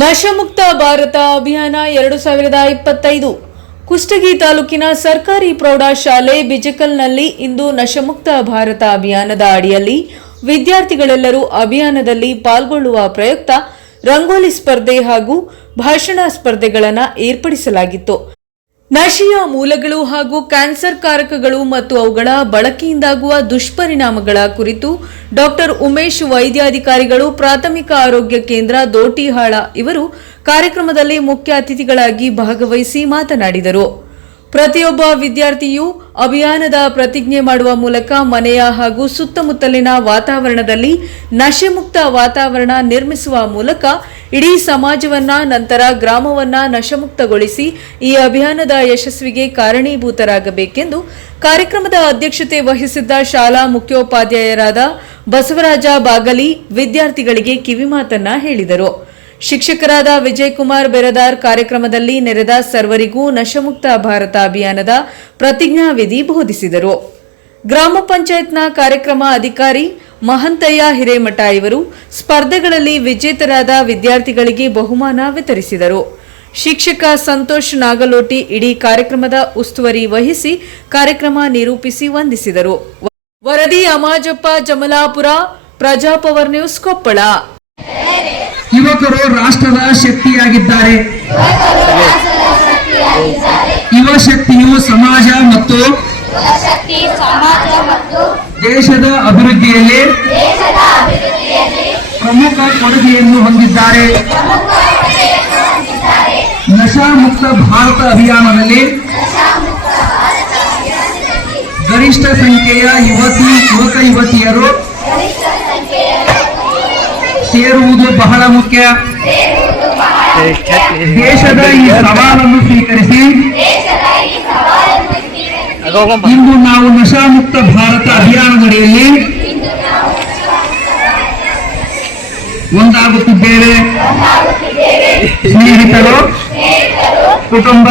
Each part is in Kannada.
ನಶಮುಕ್ತ ಭಾರತ ಅಭಿಯಾನ 2025 ಕುಷ್ಟಗಿ ತಾಲೂಕಿನ ಸರ್ಕಾರಿ ಪ್ರೌಢಶಾಲೆ ಬಿಜಕಲ್ನಲ್ಲಿ ಇಂದು ನಶಮುಕ್ತ ಭಾರತ ಅಭಿಯಾನದ ಅಡಿಯಲ್ಲಿ ವಿದ್ಯಾರ್ಥಿಗಳೆಲ್ಲರೂ ಅಭಿಯಾನದಲ್ಲಿ ಪಾಲ್ಗೊಳ್ಳುವ ಪ್ರಯುಕ್ತ ರಂಗೋಲಿ ಸ್ಪರ್ಧೆ ಹಾಗೂ ಭಾಷಣ ಸ್ಪರ್ಧೆಗಳನ್ನು ಏರ್ಪಡಿಸಲಾಗಿತ್ತು. ನಶೆಯ ಮೂಲಗಳು ಹಾಗೂ ಕ್ಯಾನ್ಸರ್ ಕಾರಕಗಳು ಮತ್ತು ಅವುಗಳ ಬಳಕೆಯಿಂದಾಗುವ ದುಷ್ಪರಿಣಾಮಗಳ ಕುರಿತು ಡಾಕ್ಟರ್ ಉಮೇಶ್ ವೈದ್ಯಾಧಿಕಾರಿಗಳು ಪ್ರಾಥಮಿಕ ಆರೋಗ್ಯ ಕೇಂದ್ರ ದೋಟಿಹಾಳ ಇವರು ಕಾರ್ಯಕ್ರಮದಲ್ಲಿ ಮುಖ್ಯ ಅತಿಥಿಗಳಾಗಿ ಭಾಗವಹಿಸಿ ಮಾತನಾಡಿದರು. ಪ್ರತಿಯೊಬ್ಬ ವಿದ್ಯಾರ್ಥಿಯು ಅಭಿಯಾನದ ಪ್ರತಿಜ್ಞೆ ಮಾಡುವ ಮೂಲಕ ಮನೆಯ ಹಾಗೂ ಸುತ್ತಮುತ್ತಲಿನ ವಾತಾವರಣದಲ್ಲಿ ನಶೆ ಮುಕ್ತ ವಾತಾವರಣ ನಿರ್ಮಿಸುವ ಮೂಲಕ ಇಡೀ ಸಮಾಜವನ್ನ ನಂತರ ಗ್ರಾಮವನ್ನ ನಶಮುಕ್ತಗೊಳಿಸಿ ಈ ಅಭಿಯಾನದ ಯಶಸ್ವಿಗೆ ಕಾರಣೀಭೂತರಾಗಬೇಕೆಂದು ಕಾರ್ಯಕ್ರಮದ ಅಧ್ಯಕ್ಷತೆ ವಹಿಸಿದ್ದ ಶಾಲಾ ಮುಖ್ಯೋಪಾಧ್ಯಾಯರಾದ ಬಸವರಾಜ ಬಾಗಲಿ ವಿದ್ಯಾರ್ಥಿಗಳಿಗೆ ಕಿವಿಮಾತನ್ನ ಹೇಳಿದರು. ಶಿಕ್ಷಕರಾದ ವಿಜಯಕುಮಾರ್ ಬೆರದಾರ್ ಕಾರ್ಯಕ್ರಮದಲ್ಲಿ ನೆರೆದ ಸರ್ವರಿಗೂ ನಶಮುಕ್ತ ಭಾರತ ಅಭಿಯಾನದ ಪ್ರತಿಜ್ಞಾ ವಿಧಿ ಬೋಧಿಸಿದರು. ಗ್ರಾಮ ಪಂಚಾಯತ್ನ ಕಾರ್ಯಕ್ರಮ ಅಧಿಕಾರಿ ಮಹಂತಯ್ಯ ಹಿರೇಮಠ ಇವರು ಸ್ಪರ್ಧೆಗಳಲ್ಲಿ ವಿಜೇತರಾದ ವಿದ್ಯಾರ್ಥಿಗಳಿಗೆ ಬಹುಮಾನ ವಿತರಿಸಿದರು. ಶಿಕ್ಷಕ ಸಂತೋಷ್ ನಾಗಲೋಟಿ ಇಡೀ ಕಾರ್ಯಕ್ರಮದ ಉಸ್ತುವಾರಿ ವಹಿಸಿ ಕಾರ್ಯಕ್ರಮ ನಿರೂಪಿಸಿ ವಂದಿಸಿದರು. ವರದಿ ಅಮಾಜಪ್ಪ ಜಮಲಾಪುರ, ಪ್ರಜಾಪವರ್ ನ್ಯೂಸ್, ಕೊಪ್ಪಳ. ಯುವಕರು ರಾಷ್ಟ್ರದ ಶಕ್ತಿಯಾಗಿದ್ದಾರೆ. ಯುವ ಶಕ್ತಿಯು ಸಮಾಜ ಮತ್ತು ದೇಶದ ಅಭಿವೃದ್ಧಿಯಲ್ಲಿ ಪ್ರಮುಖ ಕೊಡುಗೆಯನ್ನು ಹೊಂದಿದ್ದಾರೆ. ನಶಾ ಮುಕ್ತ ಭಾರತ ಅಭಿಯಾನದಲ್ಲಿ ಗರಿಷ್ಠ ಸಂಖ್ಯೆಯ ಯುವಕ ಯುವತಿಯರು ಸೇರುವುದು ಬಹಳ ಮುಖ್ಯ. ದೇಶದ ಈ ಸವಾಲನ್ನು ಸ್ವೀಕರಿಸಿ ಇಂದು ನಾವು ನಶಾಮುಕ್ತ ಭಾರತ ಅಭಿಯಾನದಡಿಯಲ್ಲಿ ಒಂದಾಗುತ್ತಿದ್ದೇವೆ. ಸ್ನೇಹಿತರು, ಕುಟುಂಬ,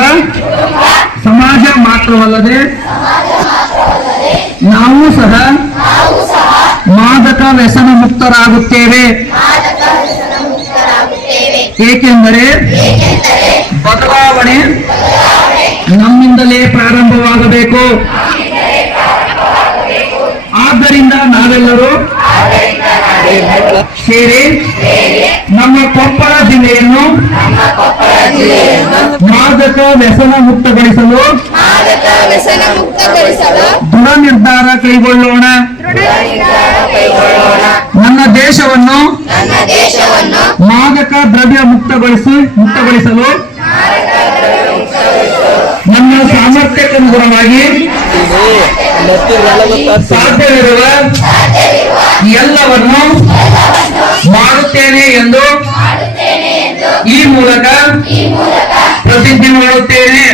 ಸಮಾಜ ಮಾತ್ರವಲ್ಲದೆ ನಾವು ಸಹ ಮಾದಕ ವ್ಯಸನ ಮುಕ್ತರಾಗುತ್ತೇವೆ. ಏಕೆಂದರೆ ಬದಲಾವಣೆ ನಮ್ಮಿಂದಲೇ ಪ್ರಾರಂಭವಾಗಬೇಕು. ಆದ್ದರಿಂದ ನಾವೆಲ್ಲರೂ ಸೇರಿ ನಮ್ಮ ಕೊಪ್ಪಳ ಜಿಲ್ಲೆಯನ್ನು ಮಾದಕ ವ್ಯಸನ ಮುಕ್ತಗೊಳಿಸಲು ದೃಢ ನಿರ್ಧಾರ ಕೈಗೊಳ್ಳೋಣ. ನನ್ನ ದೇಶವನ್ನು ಮಾದಕ ದ್ರವ್ಯ ಮುಕ್ತಗೊಳಿಸಲು ನನ್ನ ಸಾಮರ್ಥ್ಯಕ್ಕನುಗುಣವಾಗಿ ಸಾಧ್ಯವಿರುವ ಎಲ್ಲವನ್ನು ಮಾಡುತ್ತೇನೆ ಎಂದು ಈ ಮೂಲಕ ಪ್ರತಿಜ್ಞೆ ಮಾಡುತ್ತೇನೆ.